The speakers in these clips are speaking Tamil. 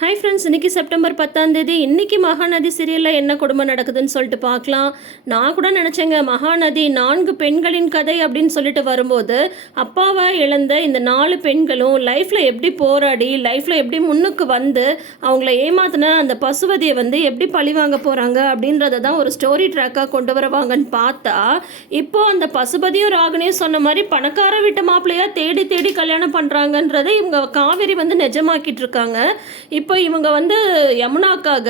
ஹாய் ஃப்ரெண்ட்ஸ் இன்னைக்கு செப்டம்பர் பத்தாந்தேதி இன்றைக்கி இன்னைக்கு மகாநதி சீரியலில் என்ன கொடுமை நடக்குதுன்னு சொல்லிட்டு பார்க்கலாம். நான் கூட நினச்சேங்க மகாநதி நான்கு பெண்களின் கதை அப்படின்னு சொல்லிட்டு வரும்போது அப்பாவை இழந்த இந்த நாலு பெண்களும் லைஃப்பில் எப்படி போராடி லைஃப்பில் எப்படி முன்னுக்கு வந்து அவங்கள ஏமாத்தின அந்த பசுவதியை வந்து எப்படி பழி வாங்க போகிறாங்க அப்படின்றத தான் ஒரு ஸ்டோரி ட்ராக்காக கொண்டு வருவாங்கன்னு பார்த்தா இப்போது அந்த பசுபதியும் ராகினியும் சொன்ன மாதிரி பணக்கார வீட்டு மாப்பிள்ளையாக தேடி தேடி கல்யாணம் பண்ணுறாங்கன்றதை இவங்க காவேரி வந்து நிஜமாக்கிட்டு இருக்காங்க. இப்போ இவங்க வந்து யமுனாக்காக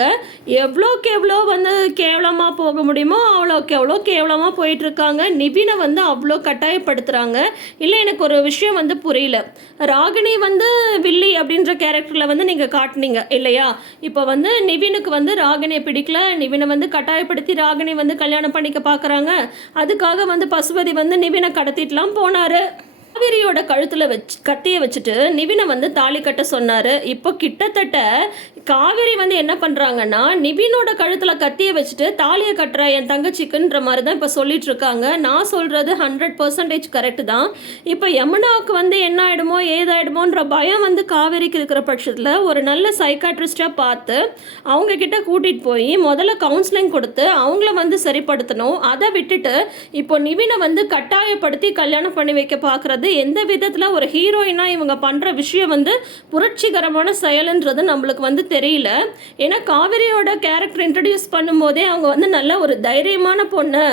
எவ்வளோக்கு எவ்வளோ வந்து கேவலமாக போக முடியுமோ அவ்வளோக்கு எவ்வளோ கேவலமாக போயிட்டுருக்காங்க. நிவினை வந்து அவ்வளோ கட்டாயப்படுத்துகிறாங்க இல்லை எனக்கு ஒரு விஷயம் வந்து புரியல. ராகினி வந்து வில்லி அப்படின்ற கேரக்டரில் வந்து நீங்கள் காட்டுனீங்க இல்லையா? இப்போ வந்து நிவினுக்கு வந்து ராகினியை பிடிக்கல. நிவினை வந்து கட்டாயப்படுத்தி ராகினி வந்து கல்யாணம் பண்ணிக்க பார்க்குறாங்க அதுக்காக வந்து பசுபதி வந்து நிவினை கடத்திட்டுலாம் போனார். காவேரியோட கழுத்தில் வச்சு கத்தியை வச்சுட்டு நிவினை வந்து தாலி கட்ட சொன்னார். இப்போ கிட்டத்தட்ட காவேரி வந்து என்ன பண்ணுறாங்கன்னா நிவினோட கழுத்தில் கத்தியை வச்சுட்டு தாலியை கட்டுற என் தங்கச்சிக்குன்ற மாதிரி தான் இப்போ சொல்லிட்டு இருக்காங்க. நான் சொல்கிறது ஹண்ட்ரட் பர்சன்டேஜ் கரெக்டு தான். இப்போ யமுனாவுக்கு வந்து என்ன ஆகிடுமோ ஏதாயிடுமோன்ற பயம் வந்து காவேரிக்கு இருக்கிற பட்சத்தில் ஒரு நல்ல சைக்காட்ரிஸ்டாக பார்த்து அவங்க கிட்ட கூட்டிகிட்டு போய் முதல்ல கவுன்சிலிங் கொடுத்து அவங்கள வந்து சரிப்படுத்தணும். அதை விட்டுட்டு இப்போ நிவினை வந்து கட்டாயப்படுத்தி கல்யாணம் பண்ணி வைக்க பார்க்குறது எந்த விதத்தில் ஒரு ஹீரோயினாக இவங்க பண்ணுற விஷயம் வந்து புரட்சிகரமான செயலுன்றது நம்மளுக்கு வந்து தெரியல. ஏன்னா காவிரியோட கேரக்டர் இன்ட்ரடியூஸ் பண்ணும்போதே அவங்க வந்து நல்ல ஒரு தைரியமான பொண்ணு.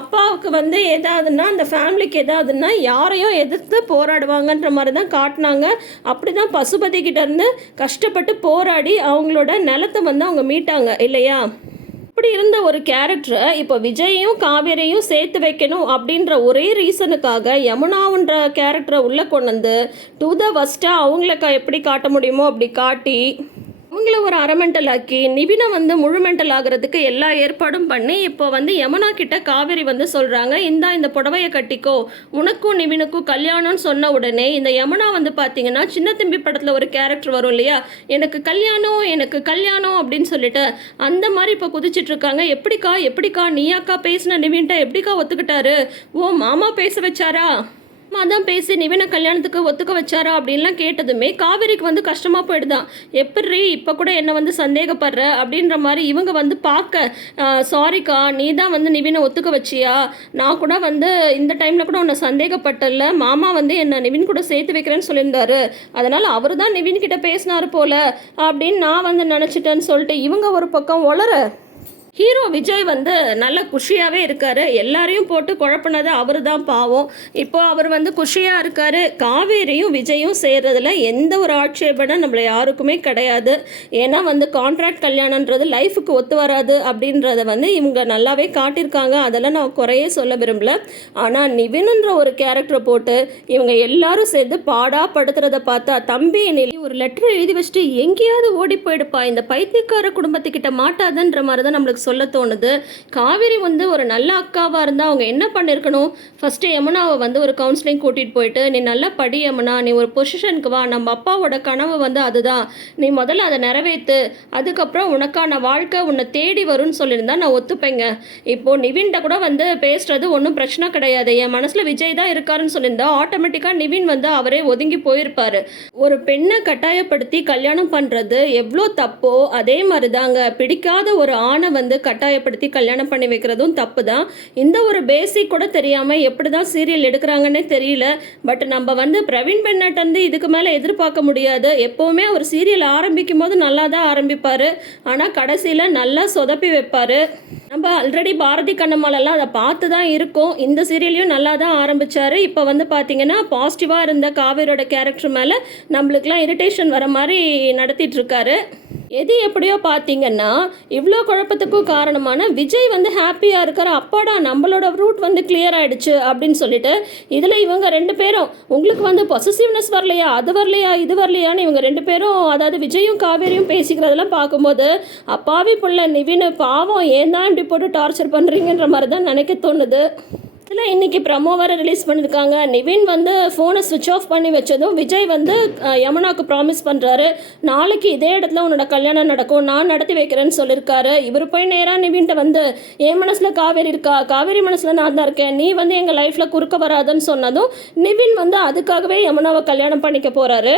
அப்பாவுக்கு வந்து ஏதாவதுன்னா அந்த ஃபேமிலிக்கு ஏதாவதுன்னா யாரையும் எதிர்த்து போராடுவாங்கன்ற மாதிரி தான் காட்டினாங்க. அப்படி தான் பசுபதி இருந்து கஷ்டப்பட்டு போராடி அவங்களோட நிலத்தை வந்து அவங்க மீட்டாங்க இல்லையா? இப்படி இருந்த ஒரு கேரக்டரை இப்போ விஜயையும் காவேரியும் சேர்த்து வைக்கணும் அப்படின்ற ஒரே ரீசனுக்காக யமுனாவுன்ற கேரக்டரை உள்ளே கொண்டு வந்து டு த ஃபஸ்ட்டாக அவங்கள எப்படி காட்ட முடியுமோ அப்படி காட்டி அவங்கள ஒரு அரை மெண்டல் ஆக்கி நிவினை வந்து முழு மெண்டல் ஆகிறதுக்கு எல்லா ஏற்பாடும் பண்ணி இப்போ வந்து யமுனா கிட்ட காவேரி வந்து சொல்கிறாங்க இந்தா இந்த புடவையை கட்டிக்கோ உனக்கும் நிவினுக்கும் கல்யாணம்னு சொன்ன உடனே இந்த யமுனா வந்து பார்த்தீங்கன்னா சின்ன தம்பி படத்தில் ஒரு கேரக்டர் வரும் இல்லையா? எனக்கு கல்யாணம் எனக்கு கல்யாணம் அப்படின்னு சொல்லிட்டு அந்த மாதிரி இப்போ குதிச்சிட்டு இருக்காங்க. எப்படிக்கா எப்படிக்கா நீயாக்கா பேசின நிவின்ட்ட எப்படிக்கா ஒத்துக்கிட்டாரு? ஓ மாமா பேச வச்சாரா? அம்மா தான் பேசி நிவினை கல்யாணத்துக்கு ஒத்துக்க வச்சாரா அப்படின்லாம் கேட்டதுமே காவேரிக்கு வந்து கஷ்டமாக போயிடுதான் எப்படி இப்போ கூட என்னை வந்து சந்தேகப்படுற அப்படின்ற மாதிரி இவங்க வந்து பார்க்க சாரிக்கா நீ தான் வந்து நிவினை ஒத்துக்க வச்சியா? நான் கூட வந்து இந்த டைமில் கூட உன்னை சந்தேகப்பட்டல மாமா வந்து என்னை நிவின் கூட சேர்த்து வைக்கிறேன்னு சொல்லியிருந்தாரு. அதனால் அவர் தான் நிவின் கிட்ட பேசினாரு போல அப்படின்னு நான் வந்து நினச்சிட்டேன்னு சொல்லிட்டு இவங்க ஒரு பக்கம் ஒளர ஹீரோ விஜய் வந்து நல்ல குஷியாகவே இருக்காரு. எல்லாரையும் போட்டு குழப்பினது அவர் தான் பாவம். இப்போ அவர் வந்து குஷியாக இருக்காரு. காவேரியும் விஜயும் சேர்றதுல எந்த ஒரு ஆட்சேபனை நம்மளை யாருக்குமே கிடையாது. ஏன்னா வந்து கான்ட்ராக்ட் கல்யாணன்றது லைஃபுக்கு ஒத்து வராது அப்படின்றத வந்து இவங்க நல்லாவே காட்டியிருக்காங்க. அதெல்லாம் நான் குறையே சொல்ல விரும்பல. ஆனால் நிவினுன்ற ஒரு கேரக்டரை போட்டு இவங்க எல்லாரும் சேர்ந்து பாடா படுத்துறத பார்த்தா தம்பி நிலை ஒரு லெட்டர் எழுதி வச்சுட்டு எங்கேயாவது ஓடி போயிடுப்பா. இந்த பைத்தியக்கார குடும்பத்துக்கிட்ட மாட்டாதன்ற மாதிரி தான் நம்மளுக்கு சொல்ல தோணுது. காவேரி வந்து ஒரு நல்ல அக்காவாக இருந்தால் அவங்க என்ன பண்ணியிருக்கணும் ஃபஸ்ட்டு யமுனாவை வந்து ஒரு கவுன்சிலிங் கூட்டிகிட்டு போயிட்டு நீ நல்லா படி யமுனா நீ ஒரு பொசிஷனுக்கு வா. நம்ம அப்பாவோட கனவு வந்து அதுதான். நீ முதல்ல அதை நிறைவேற்று அதுக்கப்புறம் உனக்கான வாழ்க்கை உன்னை தேடி வரும்னு சொல்லியிருந்தா நான் ஒத்துப்பேங்க. இப்போது நிவின்கிட்ட கூட வந்து பேசுறது ஒன்றும் பிரச்சனை கிடையாது. என் மனசில் விஜய் தான் இருக்காருன்னு சொல்லியிருந்தா ஆட்டோமேட்டிக்காக நிவின் வந்து அவரே ஒதுங்கி போயிருப்பாரு. ஒரு பெண்ணை கட்டாயப்படுத்தி கல்யாணம் பண்ணுறது எவ்வளோ தப்போ அதே மாதிரி தாங்க பிடிக்காத ஒரு ஆணை வந்து கட்டாயப்படுத்தி கல்யாணம் பண்ணி வைக்கிறதும் தப்பு தான் இந்த ஒரு பேசிக் கூட தெரியாமல் எப்படி தான் சீரியல் எடுக்கிறாங்கன்னே தெரியல. பட் நம்ம வந்து பிரவீன் பென்னட் வந்து இதுக்கு மேலே எதிர்பார்க்க முடியாது. எப்போவுமே அவர் சீரியல் ஆரம்பிக்கும் போது நல்லா தான் ஆரம்பிப்பார். ஆனால் கடைசியில் நல்லா சொதப்பி வைப்பார். நம்ம ஆல்ரெடி பாரதி கண்ணம்மாலெல்லாம் அதை பார்த்து தான் இருக்கோம். இந்த சீரியலையும் நல்லா தான் ஆரம்பித்தார் இப்போ வந்து பார்த்தீங்கன்னா பாசிட்டிவாக இருந்த காவேரியோட கேரக்டர் மேலே நம்மளுக்குலாம் இரிட்டேஷன் வர மாதிரி நடத்திட்டு இருக்காரு. எது எப்படியோ பார்த்தீங்கன்னா இவ்வளோ குழப்பத்துக்கும் காரணமான விஜய் வந்து ஹாப்பியாக இருக்கிற அப்பாடா நம்மளோட ரூட் வந்து கிளியர் ஆகிடுச்சு அப்படின்னு சொல்லிட்டு இதில் இவங்க ரெண்டு பேரும் உங்களுக்கு வந்து பொசசிவ்னஸ் வரலையா அது வரலையா இது வரலையான்னு இவங்க ரெண்டு பேரும் அதாவது விஜயும் காவேரியும் பேசிக்கிறதெல்லாம் பார்க்கும்போது அப்பாவி புள்ள நிவின் பாவம் ஏன் தான் இப்படி போட்டு டார்ச்சர் பண்ணுறீங்கன்ற மாதிரி தான் நினைக்க தோணுது. இதில் இன்றைக்கி ப்ரமோ வேறு ரிலீஸ் பண்ணியிருக்காங்க நிவின் வந்து ஃபோனை சுவிட்ச் ஆஃப் பண்ணி வச்சதும் விஜய் வந்து யமுனாவுக்கு யமுனாக்கு ப்ராமிஸ் பண்ணுறாரு நாளைக்கு இதே இடத்துல உன்னோட கல்யாணம் நடக்கும். நான் நடத்தி வைக்கிறேன்னு சொல்லியிருக்காரு இவர் போய் நேராக நிவின்ட்ட வந்து என் மனசில் காவேரி இருக்கா? காவேரி மனசில் நான் தான் இருக்கேன். நீ வந்து எங்கள் லைஃப்பில் குறுக்க வராதுன்னு சொன்னதும் நிவின் வந்து அதுக்காகவே யமுனாவை கல்யாணம் பண்ணிக்க போகிறாரு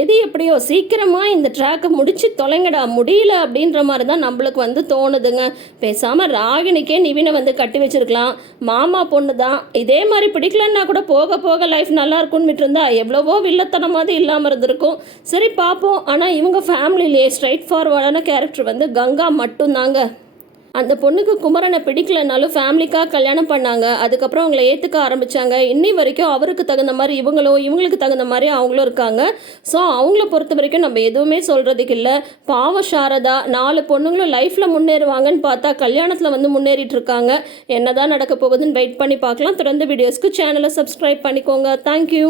எது எப்படியோ சீக்கிரமாக இந்த ட்ராக்கை முடிச்சு தொலைங்கடா முடியல அப்படின்ற மாதிரி தான் நம்மளுக்கு வந்து தோணுதுங்க. பேசாமல் ராகினிக்கே நிவினை வந்து கட்டி வச்சிருக்கலாம். மாமா பொண்ணு தான் இதே மாதிரி பிடிக்கலன்னா கூட போக போக லைஃப் நல்லா இருக்கும்னு விட்டுருந்தா எவ்வளவோ வில்லத்தனமாவது இல்லாமல் இருந்திருக்கும். சரி பார்ப்போம் ஆனால் இவங்க ஃபேமிலியிலே ஸ்ட்ரைட் ஃபார்வர்டான கேரக்டர் வந்து கங்கா மட்டும்தாங்க. அந்த பொண்ணுக்கு குமரனை பிடிக்கலனாலும் ஃபேமிலிக்காக கல்யாணம் பண்ணாங்க. அதுக்கப்புறம் அவங்கள ஏற்றுக்க ஆரம்பித்தாங்க இன்னி வரைக்கும் அவருக்கு தகுந்த மாதிரி இவங்களும் இவங்களுக்கு தகுந்த மாதிரி அவங்களும் இருக்காங்க. ஸோ அவங்கள பொறுத்த வரைக்கும் நம்ம எதுவுமே சொல்கிறதுக்கு இல்லை. பாவ சாரதா நாலு பொண்ணுங்களும் லைஃப்பில் முன்னேறுவாங்கன்னு பார்த்தா கல்யாணத்தில் வந்து முன்னேறிட்டு இருக்காங்க. என்னதான் நடக்க போகுதுன்னு வெயிட் பண்ணி பார்க்கலாம். தொடர்ந்து வீடியோஸ்க்கு சேனலை சப்ஸ்கிரைப் பண்ணிக்கோங்க. தேங்க்யூ